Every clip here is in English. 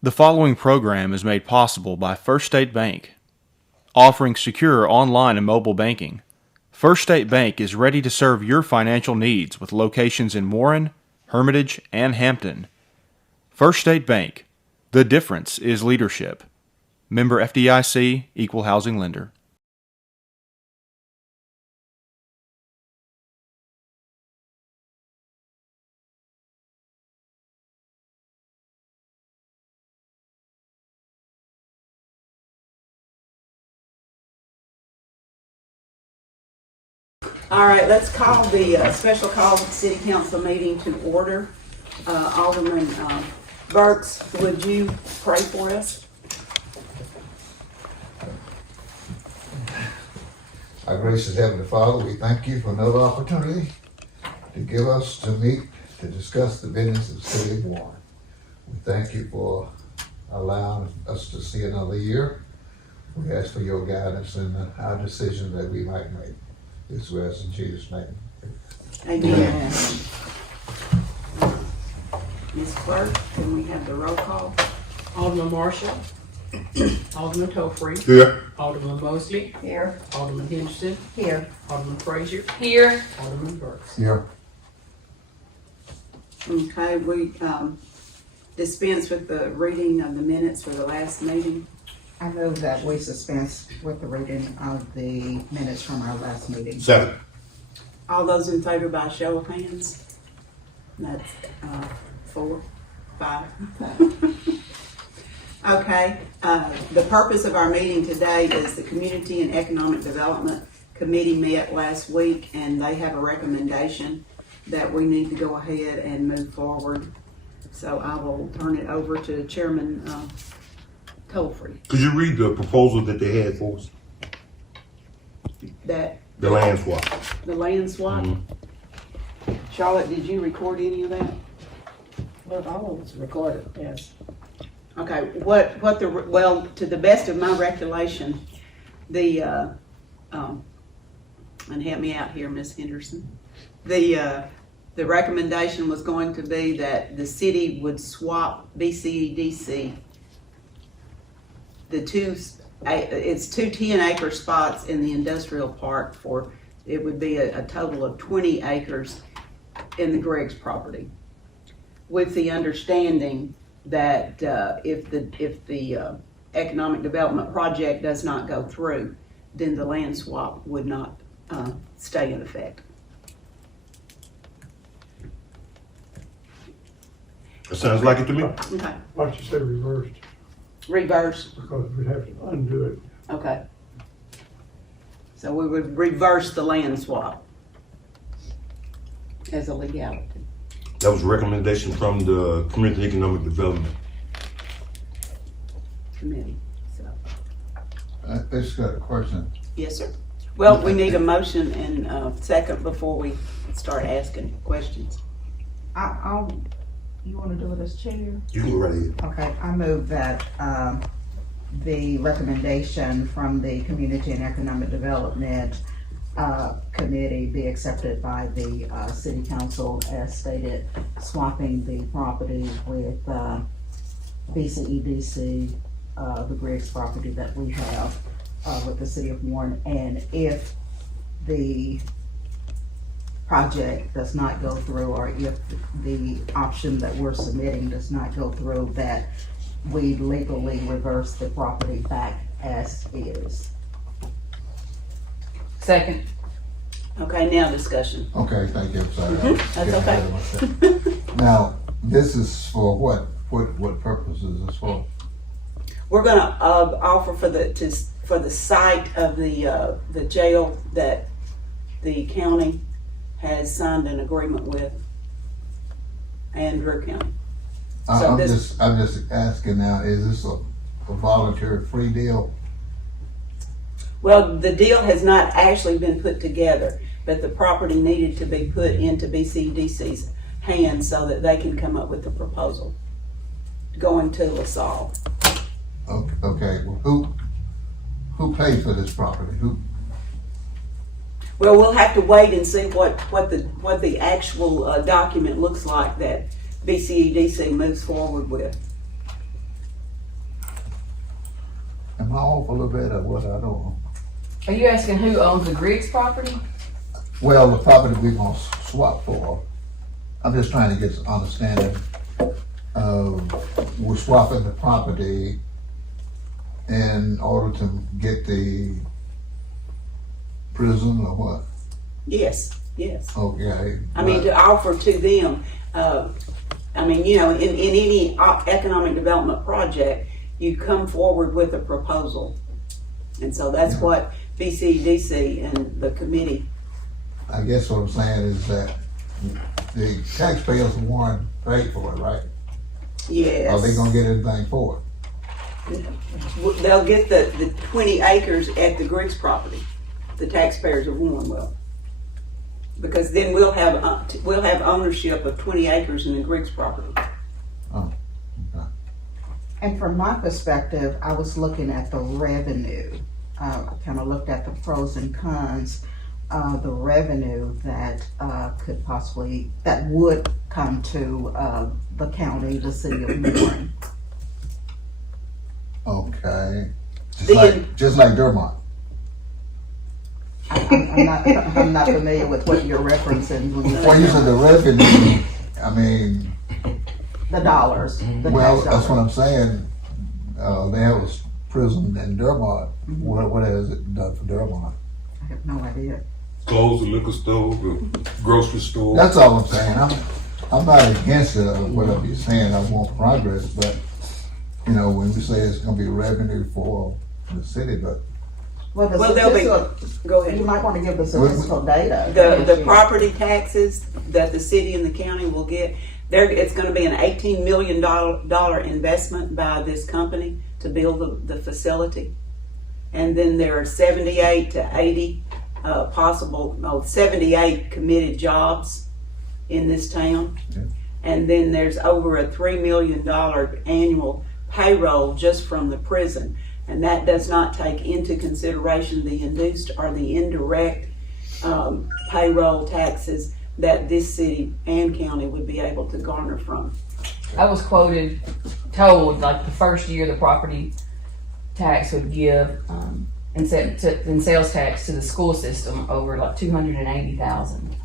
The following program is made possible by First State Bank, offering secure online and mobile banking. First State Bank is ready to serve your financial needs with locations in Warren, Hermitage, and Hampton. First State Bank. The difference is leadership. Member FDIC, Equal Housing Lender. All right, let's call the special call city council meeting to order. Alderman Burks, would you pray for us? Our gracious Heavenly Father, we thank you for another opportunity to give us to meet to discuss the business of the city of Warren. We thank you for allowing us to see another year. We ask for your guidance in our decisions that we might make. This was in Jesus' name. Amen. Ms. Clerk, can we have the roll call? Alderman Marshall. Alderman Tolefree. Here. Alderman Mosley. Here. Alderman Henderson. Here. Alderman Frazier. Here. Alderman Burks. Here. Okay, we dispense with the reading of the minutes for the last meeting. I move that we dispense with the reading of the minutes from our last meeting. Second. All those in favor by show of hands? That's 4, 5. Okay, the purpose of our meeting today is the Community and Economic Development Committee met last week, and they have a recommendation that we need to go ahead and move forward. So I will turn it over to Chairman Tolefree. Could you read the proposal that they had for us? That The land swap. the land swap. Charlotte, did you record any of that? Well, all of it's recorded, yes. Okay, well, to the best of my recollection, and help me out here, Ms. Henderson. The recommendation was going to be that the city would swap BCEDC, it's two 10-acre spots in the industrial park it would be a total of 20 acres in the Greg's property, with the understanding that if the economic development project does not go through, then the land swap would not stay in effect. That sounds like it to me. Okay, Why don't you say reversed, reverse. because we'd have to undo it. Okay. So we would reverse the land swap as a legality. That was a recommendation from the Community Economic Development. Committee. So, I just got a question. yes, sir. Well, we need a motion and second before we start asking questions. You want to do it as chair? You can go right ahead. Okay, I move that the recommendation from the Community and Economic Development Committee be accepted by the City Council as stated, swapping the property with BCEDC, the Griggs property that we have with the City of Warren. And if the project does not go through, or if the option that we're submitting does not go through, that we legally reverse the property back as is. Second. Okay, now discussion. Okay, thank you. I'm sorry. That's okay. Now, this is for what? What purpose is this for? We're gonna offer for the site of the jail that the county has signed an agreement with, and Drew County. So I'm just asking now, is this a voluntary free deal? Well, the deal has not actually been put together, but the property needed to be put into BCDC's hands so that they can come up with a proposal going to LaSalle. Okay, well, who paid for this property? Who? Well, we'll have to wait and see what the actual document looks like that BCEDC moves forward with. them off a little bit or what, I don't know. Are you asking who owns the Griggs property? Well, the property we gonna swap for, I'm just trying to get some understanding of, we're swapping the property in order to get the prison or what? Yes, yes. Okay. I mean, to offer to them, I mean, you know, in any economic development project, you come forward with a proposal. And so that's what BCEDC and the committee. I guess what I'm saying is that the taxpayers of Warren paid for it, right? Yes. Are they gonna get anything for it? They'll get the 20 acres at the Griggs property, the taxpayers of Warren will. Because then we'll have ownership of 20 acres in the Griggs property. Oh, okay. And from my perspective, I was looking at the revenue. Kind of looked at the pros and cons, the revenue that could possibly, that would come to the county, the city of Warren. Okay. The- Just like Dermont. I'm not familiar with what you're referencing when you When you say said the revenue, I mean, the dollars, the well, tax that's what dollars. I'm saying. They have a prison in Dermont. What has it done for Dermont? I have no idea. Close the liquor store, the grocery store. That's all I'm saying. I'm not against it, what you're saying. I want progress, but, you know, when we say it's gonna be revenue for the city, but Well, Well, they'll be, go you ahead. might want to give the statistical data. The property taxes that the city and the county will get, it's gonna be an $18 million investment by this company to build the facility. And then there are 78 to 80 possible, 78 committed jobs in this town. Yeah. And then there's over a $3 million annual payroll just from the prison. And that does not take into consideration the induced or the indirect payroll taxes that this city and county would be able to garner from. I was told like the first year the property tax would give in sales tax to the school system over like $280,000.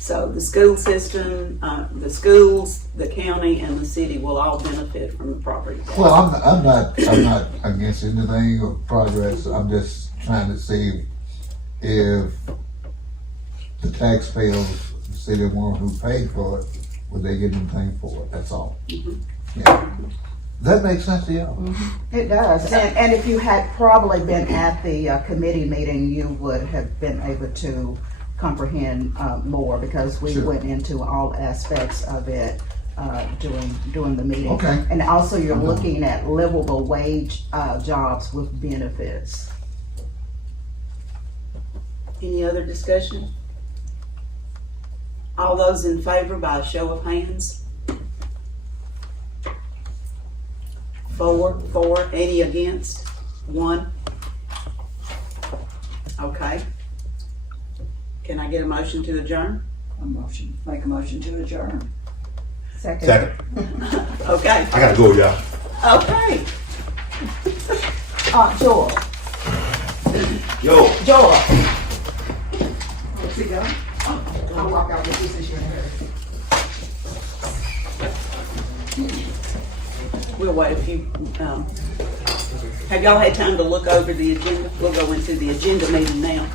So the school system, the schools, the county, and the city will all benefit from the property tax. well, I'm not against anything or progress. I'm just trying to see if the taxpayers, the city of Warren who paid for it, would they get anything for it? That's all. Yeah. That makes sense to y'all. It does, and if you had probably been at the committee meeting, you would have been able to comprehend more, because we Sure. went into all aspects of it during the meeting. Okay. And also you're Okay. looking at livable wage jobs with benefits. Any other discussion? All those in favor by a show of hands? 4, any against? 1? Okay. Can I get a motion to adjourn? Make a motion to adjourn. Second. Okay, I gotta go, y'all. okay. Joel, Yo. what's he going? I'll walk out with you since you're in a hurry. We'll wait a few, have y'all had time to look over the agenda? We'll go into the agenda meeting now.